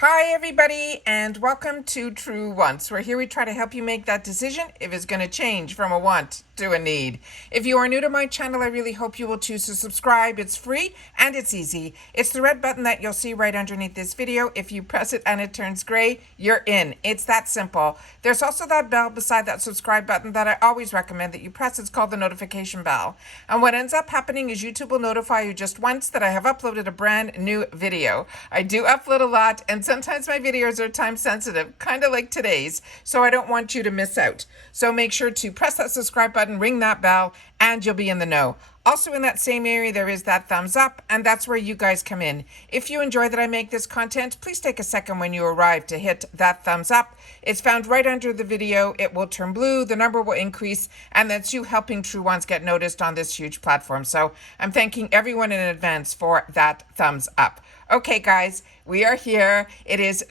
Hi, everybody, and welcome to True Wants, where here we try to help you make that decision if it's going to change from a want to a need. If you are new to my channel, I really hope you will choose to subscribe. It's free and it's easy. It's the red button that you'll see right underneath this video. If you press it and it turns gray, you're in. It's that simple. There's also that bell beside that subscribe button that I always recommend that you press. It's called the notification bell. And what ends up happening is YouTube will notify you just once that I have uploaded a brand new video. I do upload a lot, and sometimes my videos are time sensitive, kind of like today's, so I don't want you to miss out. So make sure to press that subscribe button, ring that bell, and you'll be in the know. Also in that same area, there is that thumbs up, and that's where you guys come in. If you enjoy that I make this content, please take a second when you arrive to hit that thumbs up. It's found right under the video. It will turn blue, the number will increase, and that's you helping True Ones get noticed on this huge platform. So I'm thanking everyone in advance for that thumbs up. Okay, guys, we are here. It is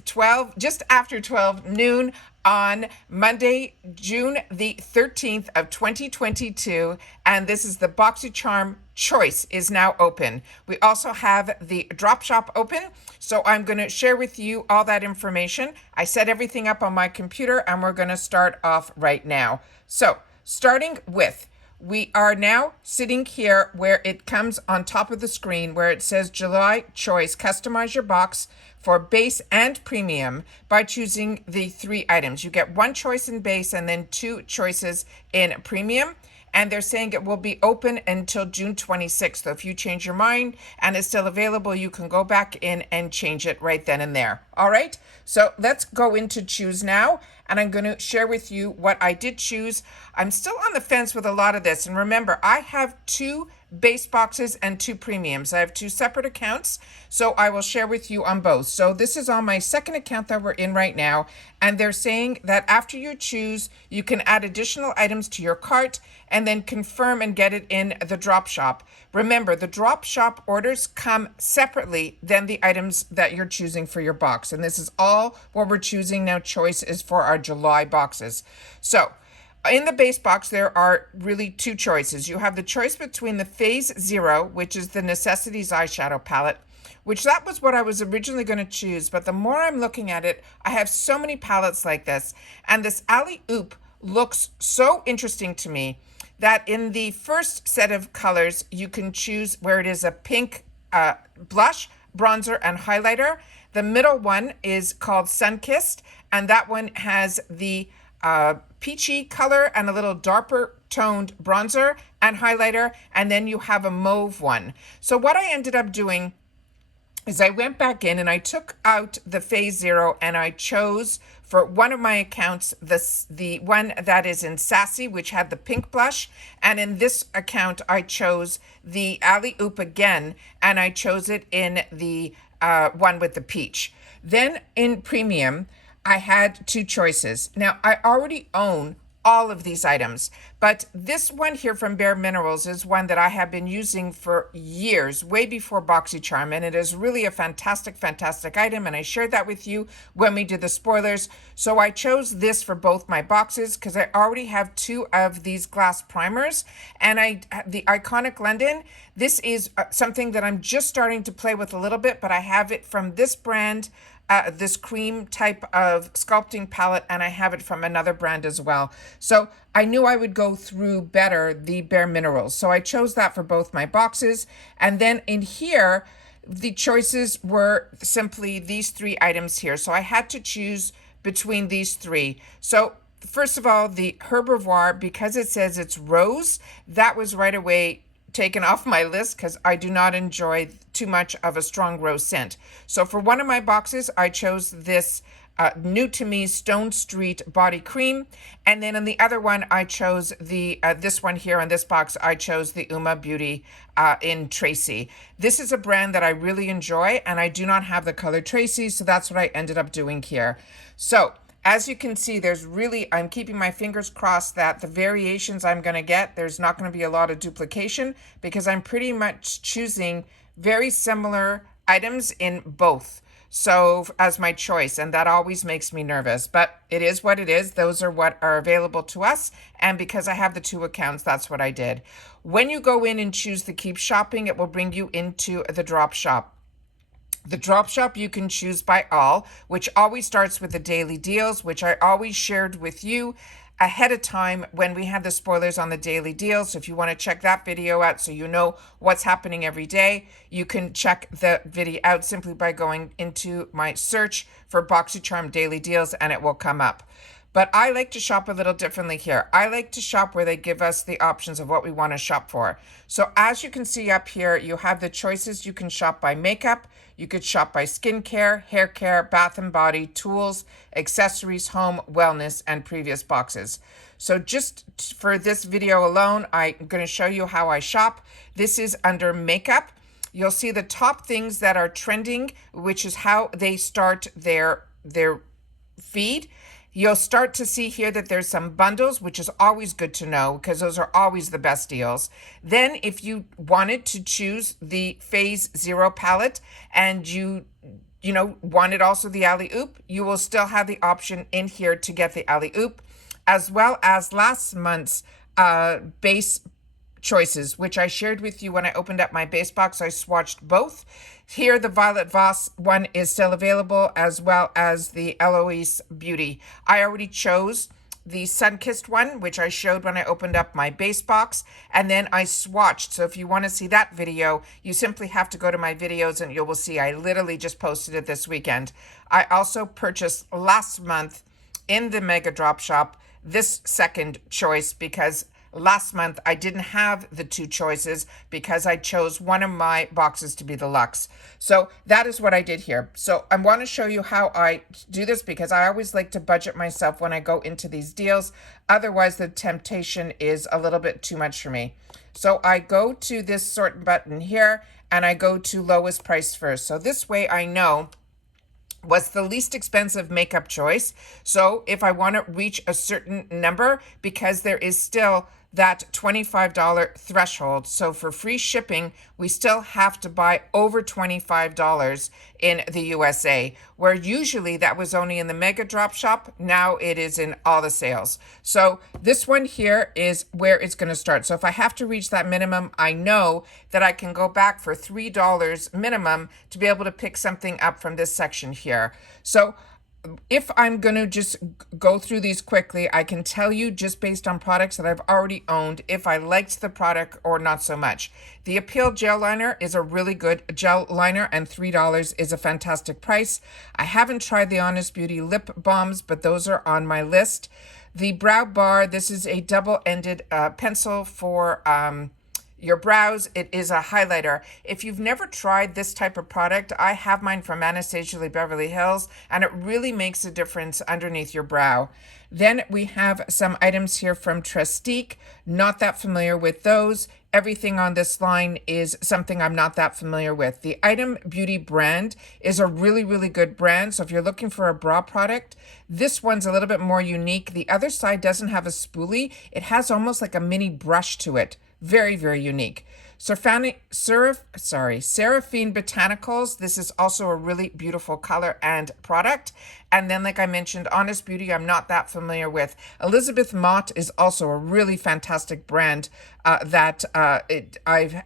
just after 12 noon on Monday, June the 13th of 2022, and this is the Boxycharm choice is now open. We also have the drop shop open, so I'm going to share with you all that information. I set everything up on my computer, and we're going to start off right now. So, starting with, we are now sitting here where it comes on top of the screen where it says July choice, customize your box for base and premium by choosing the 3 items. You get 1 choice in base and then 2 choices in premium. And they're saying it will be open until June 26th. So if you change your mind and it's still available, you can go back in and change it right then and there. All right, so let's go into choose now. And I'm going to share with you what I did choose. I'm still on the fence with a lot of this. And remember, I have 2 base boxes and 2 premiums. I have 2 separate accounts, so I will share with you on both. So this is on my second account that we're in right now, and they're saying that after you choose, you can add additional items to your cart and then confirm and get it in the drop shop. Remember, the drop shop orders come separately than the items that you're choosing for your box, and this is all what we're choosing now. Choice is for our July boxes. So in the base box, there are really 2 choices. You have the choice between the Phase Zero, which is the Necessities eyeshadow palette, which that was what I was originally going to choose. But the more I'm looking at it, I have so many palettes like this. And this Alley Oop looks so interesting to me that in the first set of colors, you can choose where it is a pink blush, bronzer, and highlighter. The middle one is called Sunkissed, and that one has the peachy color and a little darker toned bronzer and highlighter, and then you have a mauve one. So what I ended up doing is I went back in and I took out the Phase Zero and I chose for one of my accounts the one that is in Sassy, which had the pink blush, and in this account I chose the Alley Oop again, and I chose it in the one with the peach. Then in premium, I had 2 choices. Now, I already own all of these items, but this one here from Bare Minerals is one that I have been using for years, way before Boxycharm, and it is really a fantastic, fantastic item, and I shared that with you when we did the spoilers. So I chose this for both my boxes because I already have 2 of these glass primers, and the Iconic London, this is something that I'm just starting to play with a little bit, but I have it from this brand, this cream type of sculpting palette, and I have it from another brand as well. So I knew I would go through better the Bare Minerals. So I chose that for both my boxes. And then in here, the choices were simply these 3 items here. So I had to choose between these 3. So first of all, the Herbivoire, because it says it's rose, that was right away taken off my list because I do not enjoy too much of a strong rose scent. So for one of my boxes, I chose this new to me Stone Street body cream, and then on the other one, I chose the this one here on this box. I chose the Uma Beauty in Tracy. This is a brand that I really enjoy, and I do not have the color Tracy, so that's what I ended up doing here. So as you can see, I'm keeping my fingers crossed that the variations I'm going to get, there's not going to be a lot of duplication because I'm pretty much choosing very similar items in both. So as my choice, and that always makes me nervous, but it is what it is. Those are what are available to us. And because I have the 2 accounts, that's what I did. When you go in and choose the keep shopping, it will bring you into the drop shop. The drop shop you can choose by all, which always starts with the daily deals, which I always shared with you ahead of time when we had the spoilers on the daily deals. So if you want to check that video out so you know what's happening every day, you can check the video out simply by going into my search for Boxycharm daily deals and it will come up. But I like to shop a little differently here. I like to shop where they give us the options of what we want to shop for. So as you can see up here, you have the choices. You can shop by makeup. You could shop by skincare, hair care, bath and body, tools, accessories, home, wellness, and previous boxes. So just for this video alone, I'm going to show you how I shop. This is under makeup. You'll see the top things that are trending, which is how they start their feed. You'll start to see here that there's some bundles, which is always good to know because those are always the best deals. Then if you wanted to choose the Phase Zero palette and you wanted also the alley oop, you will still have the option in here to get the alley oop, as well as last month's base choices, which I shared with you when I opened up my base box. I swatched both. Here, the Violet Voss one is still available, as well as the Eloise Beauty. I already chose the Sun-Kissed one, which I showed when I opened up my base box, and then I swatched. So if you want to see that video, you simply have to go to my videos and you will see I literally just posted it this weekend. I also purchased last month in the Mega Drop Shop this second choice because last month I didn't have the two choices because I chose one of my boxes to be the luxe. So that is what I did here. So I want to show you how I do this because I always like to budget myself when I go into these deals. Otherwise the temptation is a little bit too much for me. So I go to this sort button here and I go to lowest price first. So this way I know what's the least expensive makeup choice. So if I want to reach a certain number, because there is still that $25 threshold. So for free shipping, we still have to buy over $25 in the USA, where usually that was only in the Mega Drop Shop. Now it is in all the sales. So this one here is where it's going to start. So if I have to reach that minimum, I know that I can go back for $3 minimum to be able to pick something up from this section here. So if I'm going to just go through these quickly, I can tell you just based on products that I've already owned if I liked the product or not so much. The Appeal Gel Liner is a really good gel liner and $3 is a fantastic price. I haven't tried the Honest Beauty lip balms, but those are on my list. The Brow Bar, this is a double-ended pencil for your brows. It is a highlighter. If you've never tried this type of product, I have mine from Anastasia Beverly Hills, and it really makes a difference underneath your brow. Then we have some items here from Trestique. Not that familiar with those. Everything on this line is something I'm not that familiar with. The Item Beauty brand is a really, really good brand. So if you're looking for a bra product, this one's a little bit more unique. The other side doesn't have a spoolie. It has almost like a mini brush to it. Very, very unique. Seraphine Botanicals. This is also a really beautiful color and product. And then, like I mentioned, Honest Beauty, I'm not that familiar with. Elizabeth Mott is also a really fantastic brand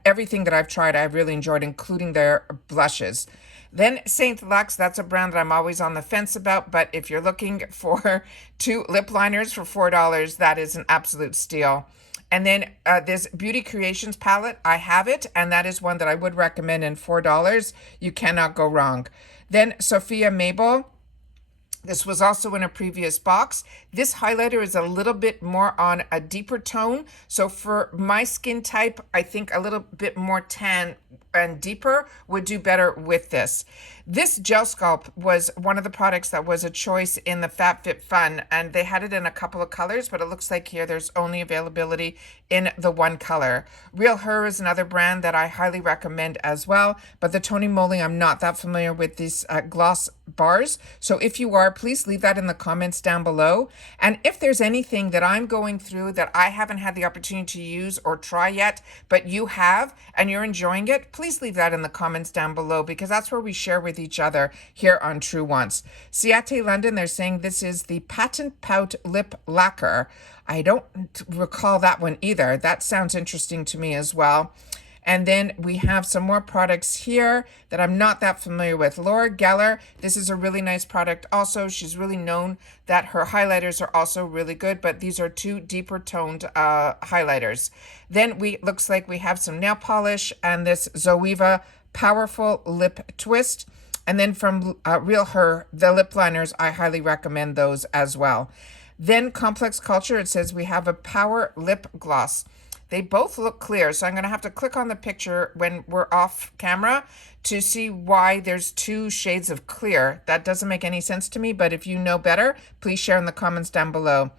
everything that I've tried, I've really enjoyed, including their blushes. Then Saint Lux, that's a brand that I'm always on the fence about, but if you're looking for 2 lip liners for $4, that is an absolute steal. And then this Beauty Creations palette, I have it, and that is one that I would recommend, and $4, you cannot go wrong. Then Sophia Mabel, this was also in a previous box. This highlighter is a little bit more on a deeper tone. So for my skin type, I think a little bit more tan and deeper would do better with this. This Gel Sculpt was one of the products that was a choice in the FabFitFun, and they had it in a couple of colors, but it looks like here there's only availability in the one color. Real Her is another brand that I highly recommend as well, but the Tony Moly, I'm not that familiar with these gloss bars. So if you are, please leave that in the comments down below. And if there's anything that I'm going through that I haven't had the opportunity to use or try yet, but you have and you're enjoying it, please leave that in the comments down below, because that's where we share with each other here on True Once. Ciate London, they're saying this is the Patent Pout Lip Lacquer. I don't recall that one either. That sounds interesting to me as well. And then we have some more products here that I'm not that familiar with. Laura Geller, this is a really nice product also. She's really known that her highlighters are also really good, but these are two deeper toned highlighters. Then looks like we have some nail polish and this Zoeva Powerful Lip Twist. And then from Real Her, the lip liners, I highly recommend those as well. Then Complex Culture, it says we have a Power Lip Gloss. They both look clear, so I'm going to have to click on the picture when we're off camera to see why there's two shades of clear. That doesn't make any sense to me, but if you know better, please share in the comments down below.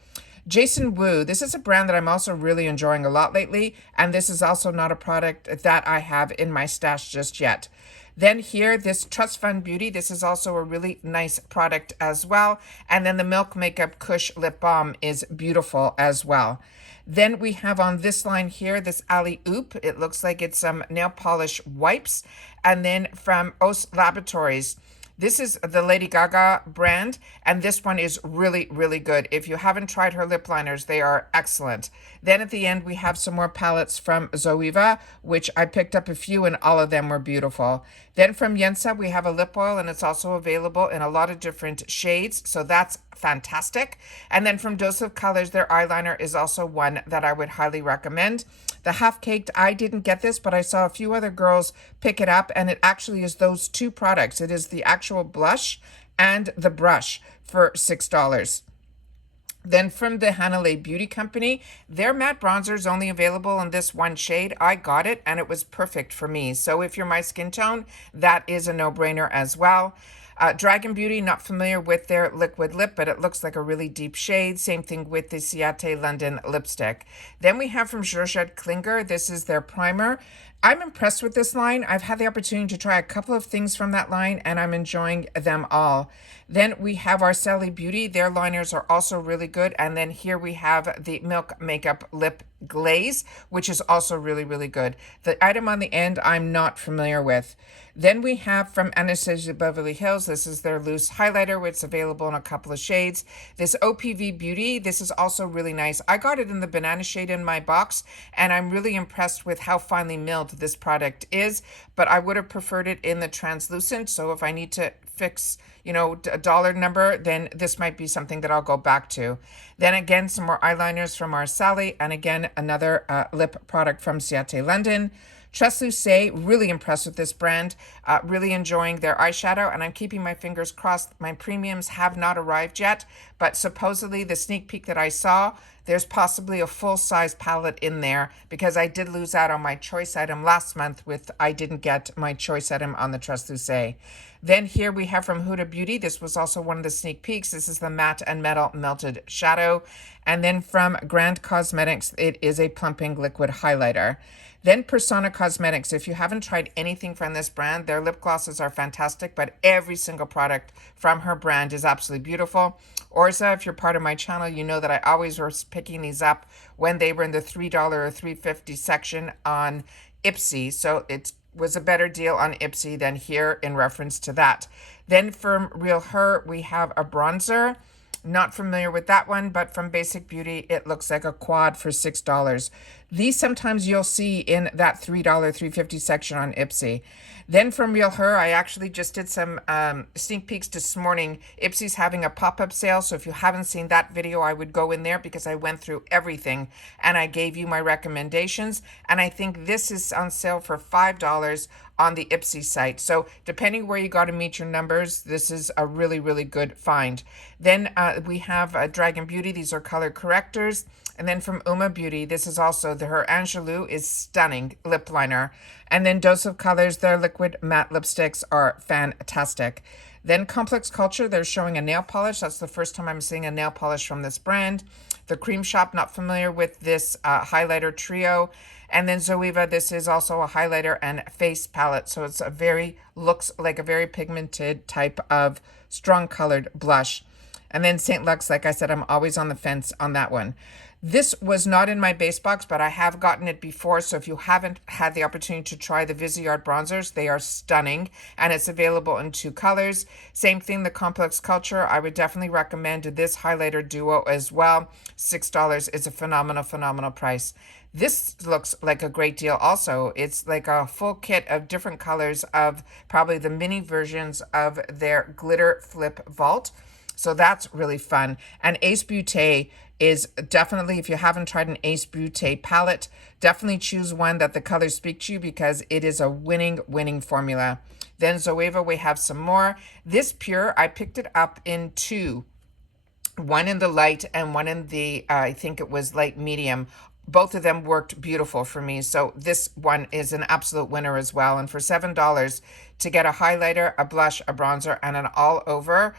Jason Wu, this is a brand that I'm also really enjoying a lot lately, and this is also not a product that I have in my stash just yet. Then here, this Trust Fund Beauty, this is also a really nice product as well. And then the Milk Makeup Kush Lip Balm is beautiful as well. Then we have on this line here, this Ali Oop. It looks like it's some nail polish wipes. And then from Os Laboratories, this is the Lady Gaga brand, and this one is really, really good. If you haven't tried her lip liners, they are excellent. Then at the end, we have some more palettes from Zoeva, which I picked up a few, and all of them were beautiful. Then from Yensa, we have a lip oil, and it's also available in a lot of different shades, so that's fantastic. And then from Dose of Colors, their eyeliner is also one that I would highly recommend. The Half Caked, I didn't get this, but I saw a few other girls pick it up, and it actually is those two products. It is the actual blush and the brush for $6. Then from the Hanalei Beauty Company, their matte bronzer is only available in this one shade. I got it, and it was perfect for me. So if you're my skin tone, that is a no-brainer as well. Dragon Beauty, not familiar with their liquid lip, but it looks like a really deep shade. Same thing with the Ciate London lipstick. Then we have from Georgette Klinger, this is their primer. I'm impressed with this line. I've had the opportunity to try a couple of things from that line, and I'm enjoying them all. Then we have our Sally Beauty. Their liners are also really good. And then here we have the Milk Makeup Lip Glaze, which is also really, really good. The item on the end, I'm not familiar with. Then we have from Anastasia Beverly Hills, this is their loose highlighter, which is available in a couple of shades. This OPV Beauty, this is also really nice. I got it in the banana shade in my box, and I'm really impressed with how finely milled this product is, but I would have preferred it in the translucent, so if I need to fix, you know, a dollar number, then this might be something that I'll go back to. Then again, some more eyeliners from our Sally, and again, another lip product from Ciate London. Tresluce, really impressed with this brand, really enjoying their eyeshadow, and I'm keeping my fingers crossed. My premiums have not arrived yet, but supposedly the sneak peek that I saw, there's possibly a full-size palette in there, because I did lose out on my choice item last month with I didn't get my choice item on the Tresluce. Then here we have from Huda Beauty. This was also one of the sneak peeks. This is the Matte and Metal Melted Shadow. And then from Grand Cosmetics, it is a plumping liquid highlighter. Then Persona Cosmetics. If you haven't tried anything from this brand, their lip glosses are fantastic, but every single product from her brand is absolutely beautiful. Orza, if you're part of my channel, you know that I always was picking these up when they were in the $3 or $3.50 section on Ipsy. So it was a better deal on Ipsy than here in reference to that. Then from Real Her, we have a bronzer. Not familiar with that one, but from Basic Beauty, it looks like a quad for $6. These sometimes you'll see in that $3, $3.50 section on Ipsy. Then from Real Her, I actually just did some sneak peeks this morning. Ipsy's having a pop-up sale, so if you haven't seen that video, I would go in there because I went through everything and I gave you my recommendations. And I think this is on sale for $5 on the Ipsy site. So depending where you got to meet your numbers, this is a really, really good find. Then we have Dragon Beauty. These are color correctors. And then from Uma Beauty, this is also her Angelou is stunning lip liner. And then Dose of Colors, their liquid matte lipsticks are fantastic. Then Complex Culture, they're showing a nail polish. That's the first time I'm seeing a nail polish from this brand. The Cream Shop, not familiar with this highlighter trio. And then Zoeva, this is also a highlighter and face palette. So it's looks like a very pigmented type of strong colored blush. And then St. Lux, like I said, I'm always on the fence on that one. This was not in my base box, but I have gotten it before. So if you haven't had the opportunity to try the Viseart bronzers, they are stunning, and it's available in 2 colors. Same thing, the Complex Culture. I would definitely recommend this highlighter duo as well. $6 is a phenomenal, phenomenal price. This looks like a great deal also. It's like a full kit of different colors of probably the mini versions of their Glitter Flip Vault. So that's really fun. And Ace Beauté is definitely, if you haven't tried an Ace Beauté palette, definitely choose one that the colors speak to you, because it is a winning formula. Then Zoeva, we have some more. This Pure, I picked it up in 2. One in the light and one in the, I think it was light medium. Both of them worked beautiful for me. So this one is an absolute winner as well. And for $7 to get a highlighter, a blush, a bronzer, and an all over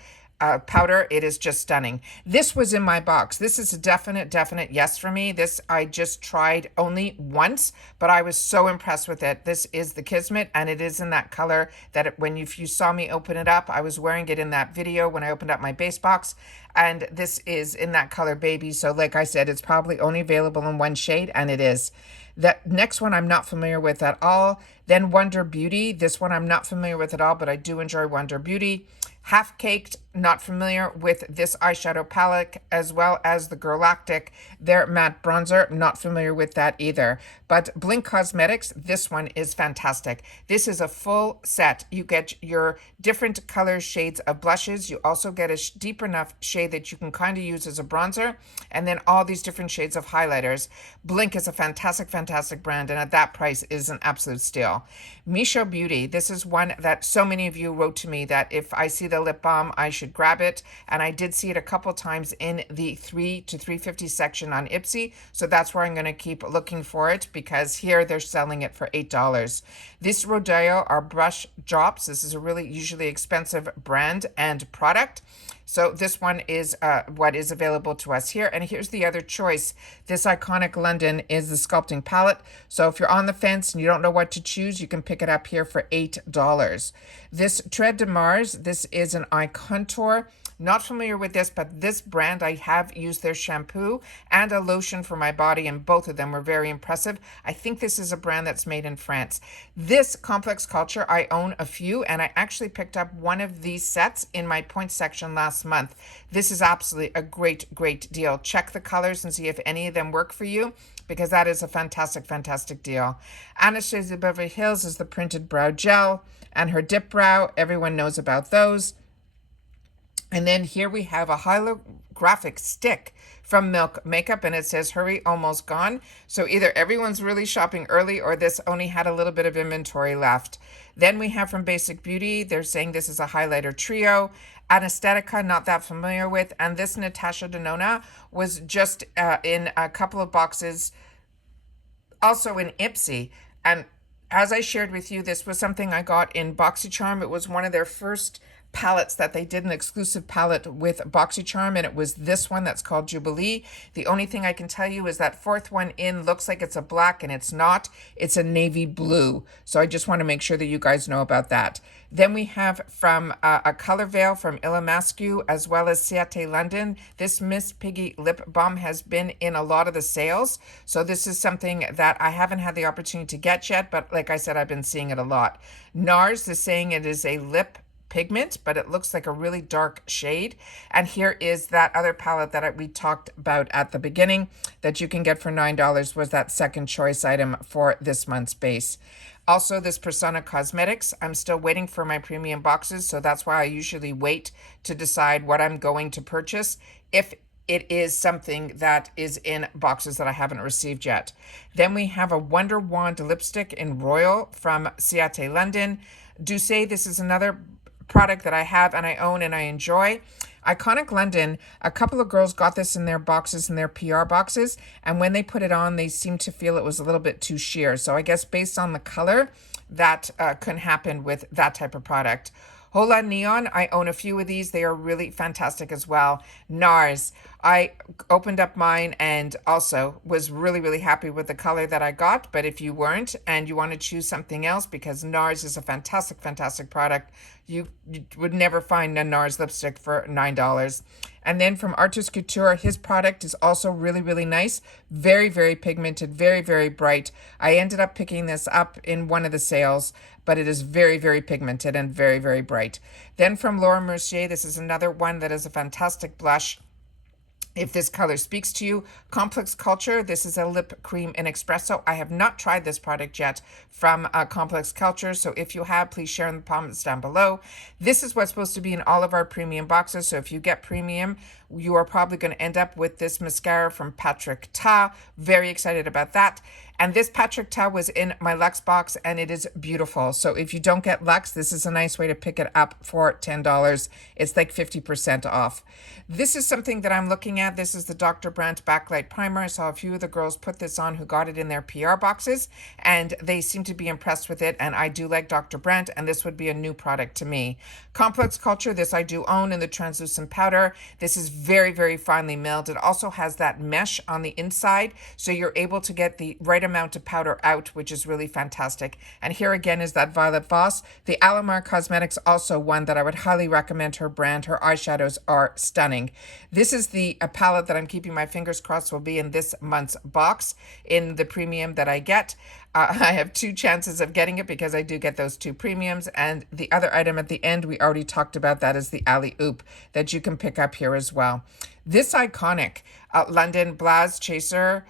powder, it is just stunning. This was in my box. This is a definite yes for me. This I just tried only once, but I was so impressed with it. This is the Kismet, and it is in that color that if you saw me open it up, I was wearing it in that video when I opened up my base box. And this is in that color Baby. So like I said, it's probably only available in 1 shade, and it is. That next one I'm not familiar with at all. Then Wonder Beauty. This one I'm not familiar with at all, but I do enjoy Wonder Beauty. Half Caked, not familiar with this eyeshadow palette, as well as the Girlactic, their matte bronzer, not familiar with that either. But Blink Cosmetics, this one is fantastic. This is a full set. You get your different color shades of blushes. You also get a deep enough shade that you can kind of use as a bronzer, and then all these different shades of highlighters. Blink is a fantastic brand, and at that price is an absolute steal. Misho Beauty, this is one that so many of you wrote to me that if I see the lip balm, I should grab it. And I did see it a couple times in the $3 to $3.50 section on Ipsy. So that's where I'm going to keep looking for it, because here they're selling it for $8. This Rodeo are brush drops. This is a really usually expensive brand and product. So this one is what is available to us here. And here's the other choice. This Iconic London is the sculpting palette. So if you're on the fence and you don't know what to choose, you can pick it up here for $8. This Tread de Mars, this is an eye contour. Not familiar with this, but this brand, I have used their shampoo and a lotion for my body, and both of them were very impressive. I think this is a brand that's made in France. This Complex Culture, I own a few, and I actually picked up one of these sets in my points section last month. This is absolutely a great deal. Check the colors and see if any of them work for you, because that is a fantastic deal. Anastasia Beverly Hills is the Printed Brow Gel and her Dip Brow. Everyone knows about those. And then here we have a holographic stick from Milk Makeup, and it says, hurry, almost gone. So either everyone's really shopping early, or this only had a little bit of inventory left. Then we have from Basic Beauty, they're saying this is a highlighter trio. Anesthetica, not that familiar with. And this Natasha Denona was just in a couple of boxes, also in Ipsy. And as I shared with you, this was something I got in Boxycharm. It was one of their first palettes that they did, an exclusive palette with Boxycharm, and it was this one that's called Jubilee. The only thing I can tell you is that fourth one in looks like it's a black, and it's not. It's a navy blue. So I just want to make sure that you guys know about that. Then we have from a color veil from Illamasqua, as well as Ciate London. This Miss Piggy lip balm has been in a lot of the sales. So this is something that I haven't had the opportunity to get yet, but like I said, I've been seeing it a lot. NARS is saying it is a lip pigment, but it looks like a really dark shade. And here is that other palette that we talked about at the beginning that you can get for $9, was that second choice item for this month's base. Also, this Persona Cosmetics, I'm still waiting for my premium boxes, so that's why I usually wait to decide what I'm going to purchase if it is something that is in boxes that I haven't received yet. Then we have a Wonder Wand lipstick in Royal from Ciate London. Dupes, this is another product that I have and I own and I enjoy. Iconic London, a couple of girls got this in their boxes, in their PR boxes, and when they put it on, they seemed to feel it was a little bit too sheer. So I guess based on the color, that can happen with that type of product. Hola Neon, I own a few of these. They are really fantastic as well. NARS, I opened up mine and also was really happy with the color that I got. But if you weren't and you want to choose something else, because NARS is a fantastic product, you would never find a NARS lipstick for $9. And then from Artist Couture, his product is also really nice. Very pigmented, very bright. I ended up picking this up in one of the sales, but it is very pigmented and very bright. Then from Laura Mercier, this is another one that is a fantastic blush. If this color speaks to you, Complex Culture, this is a lip cream in espresso. I have not tried this product yet from Complex Culture, so if you have, please share in the comments down below. This is what's supposed to be in all of our premium boxes, so if you get premium, you are probably going to end up with this mascara from Patrick Ta. Very excited about that. And this Patrick Ta was in my Luxe box, and it is beautiful. So if you don't get Luxe, this is a nice way to pick it up for $10. It's like 50% off. This is something that I'm looking at. This is the Dr. Brandt Backlight Primer. I saw a few of the girls put this on who got it in their PR boxes, and they seem to be impressed with it. And I do like Dr. Brandt, and this would be a new product to me. Complex Culture, this I do own in the translucent powder. This is very finely milled. It also has that mesh on the inside, so you're able to get the right amount of powder out, which is really fantastic. And here again is that Violet Voss. The Alamar Cosmetics, also one that I would highly recommend her brand. Her eyeshadows are stunning. This is the palette that I'm keeping my fingers crossed will be in this month's box in the premium that I get. I have 2 chances of getting it because I do get those 2 premiums. And the other item at the end, we already talked about, that is the Alley Oop that you can pick up here as well. This iconic London Blaze Chaser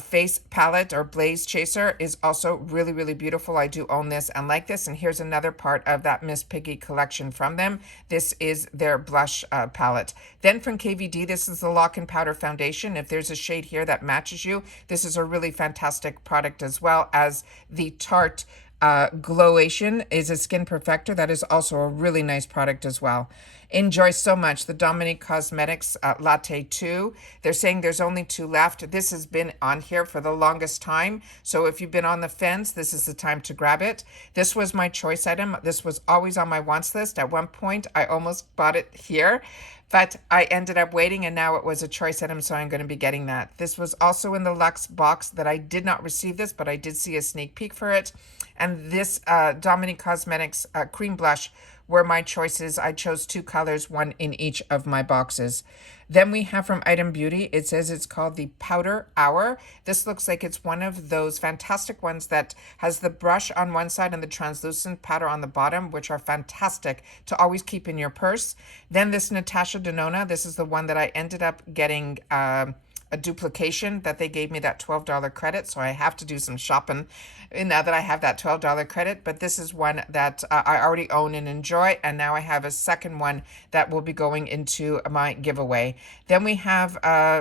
face palette, or Blaze Chaser, is also really beautiful. I do own this and like this. And here's another part of that Miss Piggy collection from them. This is their blush palette. Then from KVD, this is the Lock and Powder Foundation. If there's a shade here that matches you, this is a really fantastic product, as well as the Tarte Glowation is a skin perfector. That is also a really nice product as well. Enjoy so much the Dominique Cosmetics Latte 2. They're saying there's only 2 left. This has been on here for the longest time, so if you've been on the fence, this is the time to grab it. This was my choice item. This was always on my wants list. At one point I almost bought it here, but I ended up waiting, and now it was a choice item, so I'm going to be getting that. This was also in the Luxe box that I did not receive this, but I did see a sneak peek for it. And this Dominique Cosmetics cream blush were my choices. I chose 2 colors, 1 in each of my boxes. Then we have from Item Beauty, it says it's called the Powder Hour. This looks like it's one of those fantastic ones that has the brush on one side and the translucent powder on the bottom, which are fantastic to always keep in your purse. Then this Natasha Denona, this is the one that I ended up getting a duplication, that they gave me that $12 credit, so I have to do some shopping now that I have that $12 credit. But this is one that I already own and enjoy, and now I have a second one that will be going into my giveaway. Then we have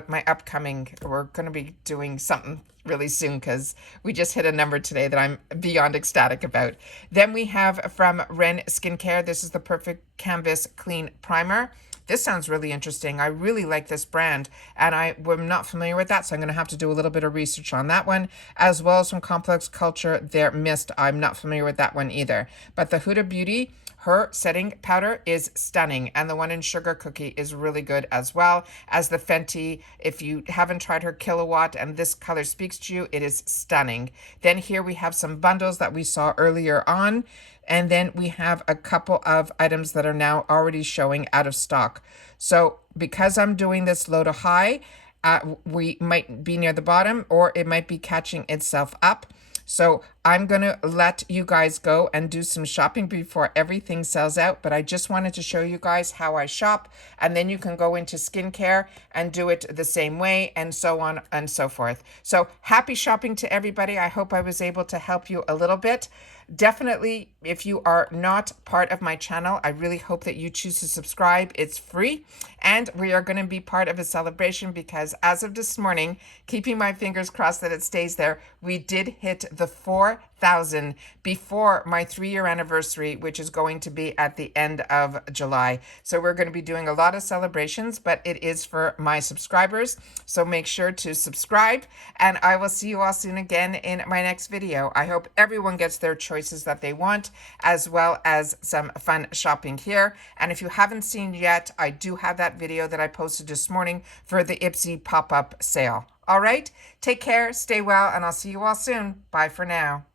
my upcoming, we're going to be doing something really soon because we just hit a number today that I'm beyond ecstatic about. Then we have from Ren Skincare, this is the Perfect Canvas Clean Primer. This sounds really interesting. I really like this brand, and I'm not familiar with that, so I'm going to have to do a little bit of research on that one, as well as from Complex Culture, their Mist. I'm not familiar with that one either. But the Huda Beauty, her setting powder is stunning, and the one in Sugar Cookie is really good, as well as the Fenty. If you haven't tried her Kilowatt and this color speaks to you, it is stunning. Then here we have some bundles that we saw earlier on. And then we have a couple of items that are now already showing out of stock. So because I'm doing this low to high, we might be near the bottom, or it might be catching itself up. So I'm going to let you guys go and do some shopping before everything sells out. But I just wanted to show you guys how I shop. And then you can go into skincare and do it the same way, and so on and so forth. So happy shopping to everybody. I hope I was able to help you a little bit. Definitely, if you are not part of my channel, I really hope that you choose to subscribe. It's free, and we are going to be part of a celebration because as of this morning, keeping my fingers crossed that it stays there, we did hit the 1,000 before my 3-year anniversary, which is going to be at the end of July. So we're going to be doing a lot of celebrations, but it is for my subscribers. So make sure to subscribe, and I will see you all soon again in my next video. I hope everyone gets their choices that they want, as well as some fun shopping here. And if you haven't seen yet, I do have that video that I posted this morning for the Ipsy pop-up sale. All right, take care, stay well, and I'll see you all soon. Bye for now.